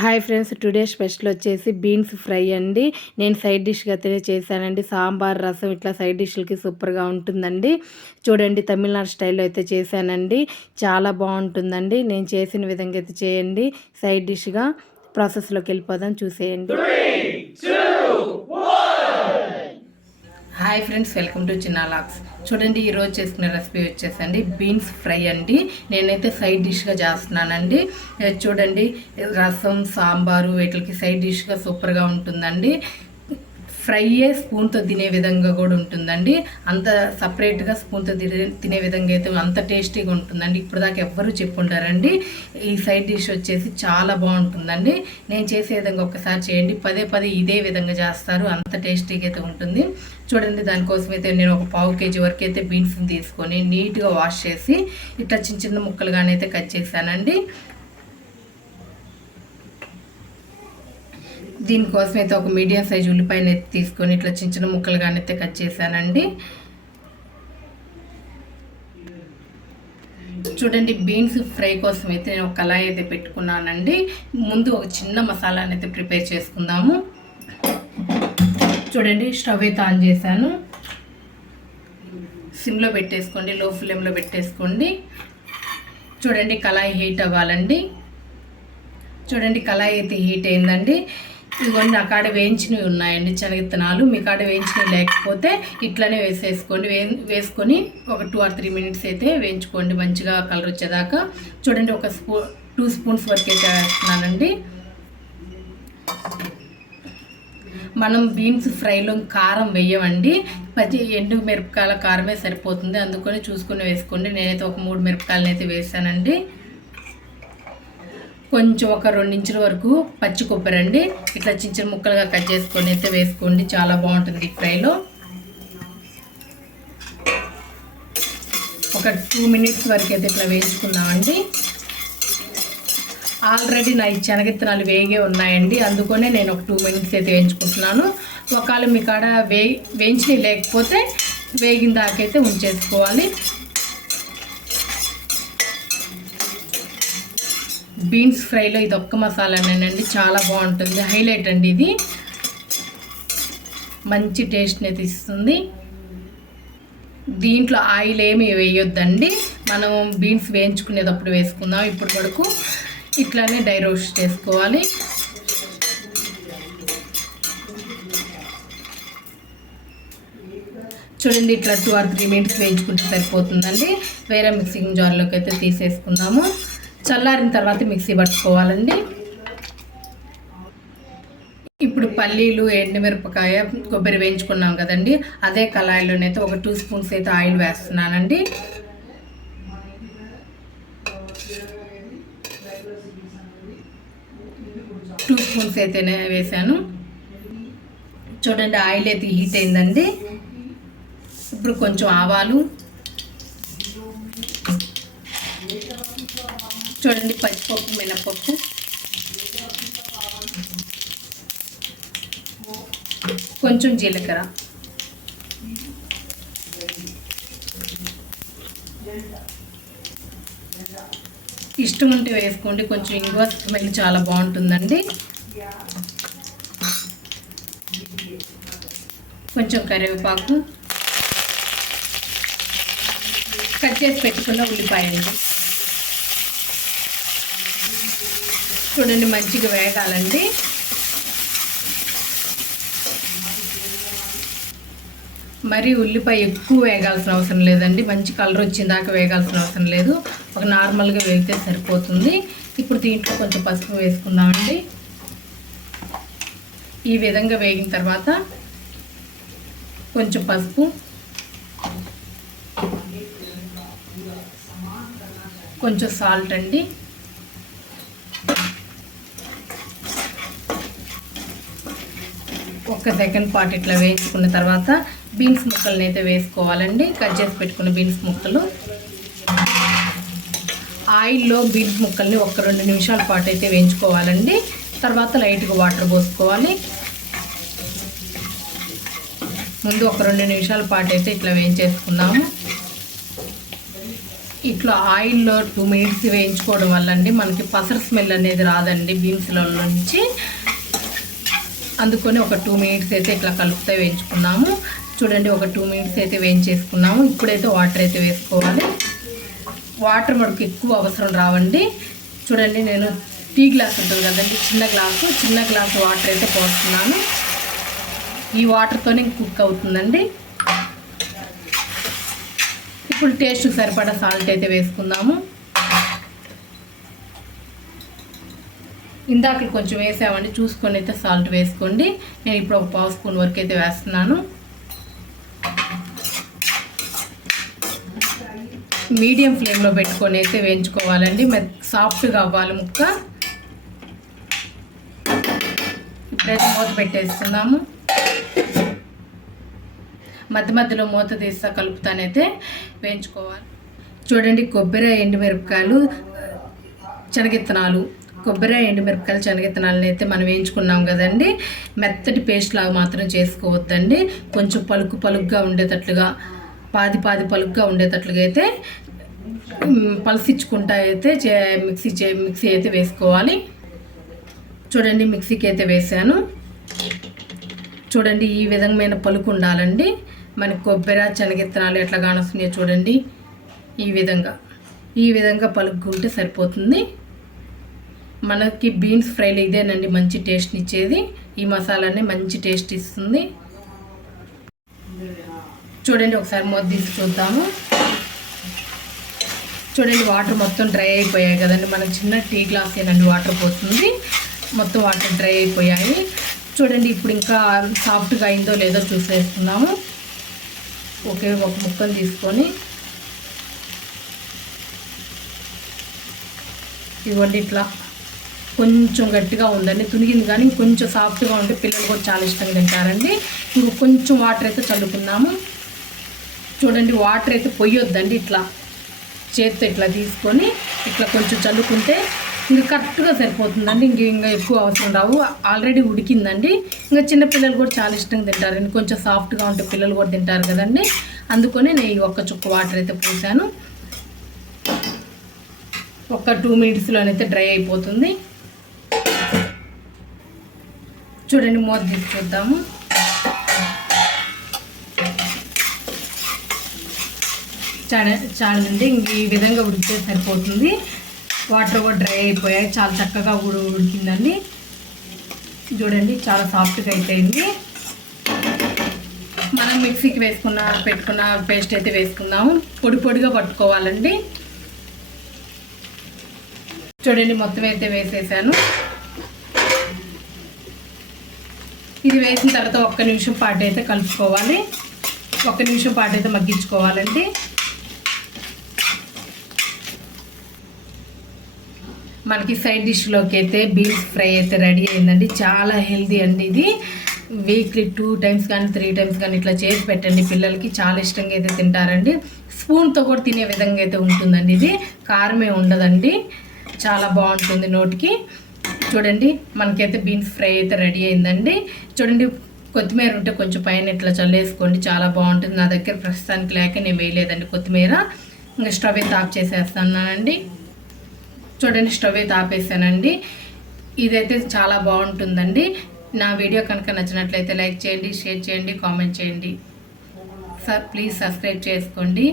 Hi friends today special వచ్చేసి beans fry అండి. నేను సైడ్ డిష్గా అయితే చేశానండి. సాంబార్ రసం ఇట్లా సైడ్ డిష్లకి సూపర్గా ఉంటుందండి. చూడండి తమిళనాడు స్టైల్లో అయితే చేశానండి. చాలా బాగుంటుందండి. నేను చేసిన విధంగా అయితే చేయండి. సైడ్ డిష్గా ప్రాసెస్లోకి వెళ్ళిపోదాం చూసేయండి. హాయ్ ఫ్రెండ్స్ వెల్కమ్ టు చిన్న లాక్స్ చూడండి ఈరోజు చేసుకునే రెసిపీ వచ్చేసండి. బీన్స్ ఫ్రై అండి. నేనైతే సైడ్ డిష్గా చేస్తున్నానండి. చూడండి రసం సాంబారు వీటికి సైడ్ డిష్గా సూపర్గా ఉంటుందండి. ఫ్రైయే స్పూన్తో తినే విధంగా కూడా ఉంటుందండి. అంత సపరేట్గా స్పూన్తో తినే తినే విధంగా అయితే అంత టేస్టీగా ఉంటుందండి. ఇప్పుడు దాకా ఎవ్వరూ చెప్పుంటారండి ఈ సైడ్ డిష్ వచ్చేసి చాలా బాగుంటుందండి. నేను చేసే విధంగా ఒకసారి చేయండి. పదే పదే ఇదే విధంగా చేస్తారు. అంత టేస్టీగా అయితే ఉంటుంది. చూడండి దానికోసం అయితే నేను ఒక పావు కేజీ వరకు అయితే బీన్స్ని తీసుకొని నీట్గా వాష్ చేసి ఇట్లా చిన్న చిన్న ముక్కలుగానైతే కట్ చేశానండి. దీనికోసం అయితే ఒక మీడియం సైజ్ ఉల్లిపాయని అయితే తీసుకొని ఇట్లా చిన్న చిన్న ముక్కలుగానే అయితే కట్ చేశానండి. చూడండి బీన్స్ ఫ్రై కోసం అయితే నేను ఒక కళాయి అయితే పెట్టుకున్నానండి. ముందు ఒక చిన్న మసాలాని అయితే ప్రిపేర్ చేసుకుందాము. చూడండి స్టవ్ అయితే ఆన్ చేశాను. సిమ్లో పెట్టేసుకోండి లో ఫ్లేమ్లో పెట్టేసుకోండి. చూడండి కళాయి హీట్ అవ్వాలండి. చూడండి కళాయి అయితే హీట్ అయిందండి. ఇదిగోండి నా కాడ వేయించినవి ఉన్నాయండి శనగిత్తనాలు మీ కాడ వేయించినవి లేకపోతే ఇట్లనే వేసేసుకోండి. వే వేసుకొని ఒక టూ ఆర్ త్రీ మినిట్స్ అయితే వేయించుకోండి. మంచిగా కలర్ వచ్చేదాకా. చూడండి ఒక స్పూ టూ స్పూన్స్ వరకు అయితే వేస్తున్నానండి. మనం బీన్స్ ఫ్రైలో కారం వేయమండి. పచ్చి ఎండు మిరపకాయల కారమే సరిపోతుంది. అందుకని చూసుకొని వేసుకోండి. నేనైతే ఒక మూడు మిరపకాయలనైతే వేసానండి. కొంచెం ఒక రెండు ఇంచుల వరకు పచ్చి కొబ్బరి అండి. ఇట్లా చిన్న చిన్న ముక్కలుగా కట్ చేసుకొని అయితే వేసుకోండి. చాలా బాగుంటుంది ఫ్రైలో. ఒక టూ మినిట్స్ వరకు అయితే ఇట్లా వేసుకున్నామండి ఆల్రెడీ నా ఈ శనగిత్తనాలు వేగే ఉన్నాయండి. అందుకనే నేను ఒక టూ మినిట్స్ అయితే వేయించుకుంటున్నాను. ఒకవేళ మీ కాడ వే వేయించి లేకపోతే వేగిన దాకైతే ఉంచేసుకోవాలి. బీన్స్ ఫ్రైలో ఇది ఒక్క మసాలానేనండి చాలా బాగుంటుంది. హైలైట్ అండి ఇది. మంచి టేస్ట్ని తీస్తుంది. దీంట్లో ఆయిల్ ఏమి వేయొద్దండి. మనం బీన్స్ వేయించుకునేటప్పుడు వేసుకుందాం ఇప్పుడు వరకు. ఇట్లానే డై రోస్ట్ చేసుకోవాలి. చూడండి ఇట్లా టూ ఆర్ త్రీ మినిట్స్ వేయించుకుంటే సరిపోతుందండి. వేరే మిక్సింగ్ జార్లోకి అయితే తీసేసుకుందాము. చల్లారిన తర్వాత మిక్సీ పట్టుకోవాలండి. ఇప్పుడు పల్లీలు ఎండుమిరపకాయ కొబ్బరి వేయించుకున్నాం కదండి. అదే కళాయిలోనైతే ఒక టూ స్పూన్స్ అయితే ఆయిల్ వేస్తున్నానండి. టూ స్పూన్స్ అయితేనే వేసాను చూడండి ఆయిల్ అయితే హీట్ అయిందండి. ఇప్పుడు కొంచెం ఆవాలు చూడండి పచ్చిపప్పు మినపప్పు. కొంచెం జీలకర్ర. ఇష్టం ఉంటే వేసుకోండి కొంచెం ఇంగువ స్మెల్ చాలా బాగుంటుందండి. కొంచెం కరివేపాకు. కట్ చేసి పెట్టుకున్న ఉల్లిపాయ అండి. చూడండి మంచిగా వేగాలండి. మరి ఉల్లిపాయ ఎక్కువ వేగాల్సిన అవసరం లేదండి. మంచి కలర్ వచ్చిన దాకా వేగాల్సిన అవసరం లేదు. ఒక నార్మల్గా వేగితే సరిపోతుంది. ఇప్పుడు దీంట్లో కొంచెం పసుపు వేసుకుందామండి. ఈ విధంగా వేగిన తర్వాత కొంచెం పసుపు. కొంచెం సాల్ట్ అండి. ఒక సెకండ్ పాటు ఇట్లా వేసుకున్న తర్వాత బీన్స్ ముక్కలను అయితే వేసుకోవాలండి. కట్ చేసి పెట్టుకున్న బీన్స్ ముక్కలు. ఆయిల్లో బీన్స్ ముక్కల్ని ఒక రెండు నిమిషాల పాటు అయితే వేయించుకోవాలండి. తర్వాత లైట్గా వాటర్ పోసుకోవాలి. ముందు ఒక రెండు నిమిషాల పాటు అయితే ఇట్లా వేయించేసుకుందాము. ఇట్లా ఆయిల్లో టూ మినిట్స్ వేయించుకోవడం వల్ల అండి మనకి పసర స్మెల్ అనేది రాదండి బీన్స్లో నుంచి. అందుకొని ఒక టూ మినిట్స్ అయితే ఇట్లా కలుపుతాయి వేయించుకున్నాము. చూడండి ఒక టూ మినిట్స్ అయితే వేయించేసుకున్నాము. ఇప్పుడైతే వాటర్ అయితే వేసుకోవాలి. వాటర్ మనకు ఎక్కువ అవసరం రావండి. చూడండి నేను టీ గ్లాస్ ఉంటుంది కదండి చిన్న గ్లాసు. చిన్న గ్లాసు వాటర్ అయితే పోస్తున్నాను. ఈ వాటర్తోనే కుక్ అవుతుందండి. ఇప్పుడు టేస్ట్ సరిపడా సాల్ట్ అయితే వేసుకుందాము. ఇందాక కొంచెం వేసామండి చూసుకొని అయితే సాల్ట్ వేసుకోండి. నేను ఇప్పుడు ఒక పావు స్పూన్ వరకు అయితే వేస్తున్నాను. మీడియం ఫ్లేమ్లో పెట్టుకొని అయితే వేయించుకోవాలండి. మె- సాఫ్ట్గా అవ్వాలి ముక్క. ఇప్పుడైతే మూత పెట్టేస్తున్నాము. మధ్య మధ్యలో మూత తీస్తా కలుపుతానైతే వేయించుకోవాలి. చూడండి కొబ్బరి ఎండుమిరపకాయలు శనగిత్తనాలు కొబ్బరి ఎండుమిరపకాయలు శనగిత్తనాలను అయితే మనం వేయించుకున్నాం కదండి. మెత్తటి పేస్ట్ లాగా మాత్రం చేసుకోవద్దండి. కొంచెం పలుకు పలుకుగా ఉండేటట్లుగా పాది పాది పలుకుగా ఉండేటట్లుగా అయితే మ్, పలసిచ్చుకుంటా అయితే చే- మిక్సీ చే మిక్సీ అయితే వేసుకోవాలి. చూడండి మిక్సీకి అయితే వేసాను. చూడండి ఈ విధమైన పలుకు ఉండాలండి. మనకి కొబ్బరి శనగిత్తనాలు ఎట్లా కానొస్తున్నాయో చూడండి. ఈ విధంగా ఈ విధంగా పలుకుంటే సరిపోతుంది. మనకి బీన్స్ ఫ్రైలు ఇదేనండి మంచి టేస్ట్ని ఇచ్చేది. ఈ మసాలానే మంచి టేస్ట్ ఇస్తుంది. చూడండి ఒకసారి మూత తీసి చూద్దాము. చూడండి వాటర్ మొత్తం డ్రై అయిపోయాయి కదండి. మనకు చిన్న టీ గ్లాస్ ఏనండి వాటర్ పోతుంది. మొత్తం వాటర్ డ్రై అయిపోయాయి. చూడండి ఇప్పుడు ఇంకా సాఫ్ట్గా అయిందో లేదో చూసేస్తున్నాము. ఓకే ఒక ముక్కను తీసుకొని ఇవ్వండి ఇట్లా. కొంచెం గట్టిగా ఉందండి తునిగింది కానీ కొంచెం సాఫ్ట్గా ఉంటే పిల్లలు కూడా చాలా ఇష్టంగా తింటారండి. ఇంక కొంచెం వాటర్ అయితే చల్లుకున్నాము చూడండి వాటర్ అయితే పొయ్యొద్దండి ఇట్లా. చేత్తో ఇట్లా తీసుకొని ఇట్లా కొంచెం చల్లుకుంటే ఇంకా కరెక్ట్గా సరిపోతుందండి. ఇంక ఇంకా ఎక్కువ అవసరం రావు. ఆల్రెడీ ఉడికిందండి. ఇంకా చిన్న పిల్లలు కూడా చాలా ఇష్టంగా తింటారండి. కొంచెం సాఫ్ట్గా ఉంటే పిల్లలు కూడా తింటారు కదండి. అందుకని నేను ఈ ఒక్క చుక్క వాటర్ అయితే పోసాను. ఒక టూ మినిట్స్లోనైతే డ్రై అయిపోతుంది. చూడండి మూత తీసి చూద్దాము. చాలా చాలండి ఇంక ఈ విధంగా ఉడికితే సరిపోతుంది. వాటర్ కూడా డ్రై అయిపోయాయి. చాలా చక్కగా ఉడి ఉడికిందండి. చూడండి చాలా సాఫ్ట్గా అయిపోయింది. మనం మిక్సీకి వేసుకున్న పెట్టుకున్న పేస్ట్ అయితే వేసుకుందాము. పొడి పొడిగా పట్టుకోవాలండి. చూడండి మొత్తం అయితే వేసేసాను. ఇది వేసిన తర్వాత ఒక్క నిమిషం పాటు అయితే కలుపుకోవాలి. ఒక్క నిమిషం పాటు అయితే మగ్గించుకోవాలండి. మనకి సైడ్ డిష్లోకి అయితే బీన్స్ ఫ్రై అయితే రెడీ అయిందండి. చాలా హెల్దీ అండి ఇది. వీక్లీ టూ టైమ్స్ కానీ త్రీ టైమ్స్ కానీ ఇట్లా చేసి పెట్టండి. పిల్లలకి చాలా ఇష్టంగా అయితే తింటారండి. స్పూన్తో కూడా తినే విధంగా అయితే ఉంటుందండి ఇది. కారమే ఉండదండి. చాలా బాగుంటుంది నోటికి. చూడండి మనకైతే బీన్స్ ఫ్రై అయితే రెడీ అయిందండి. చూడండి కొత్తిమీర ఉంటే కొంచెం పైన ఇట్లా చల్లేసుకోండి చాలా బాగుంటుంది. నా దగ్గర ప్రస్తుతానికి లేక నేను వేయలేదండి కొత్తిమీర. ఇంకా స్టవ్ అయితే ఆఫ్ చేసేస్తున్నానండి. చూడండి స్టవ్ అయితే ఆపేసానండి. ఇదైతే చాలా బాగుంటుందండి. నా వీడియో కనుక నచ్చినట్లయితే లైక్ చేయండి షేర్ చేయండి కామెంట్ చేయండి. సార్ ప్లీజ్ సబ్స్క్రైబ్ చేసుకోండి.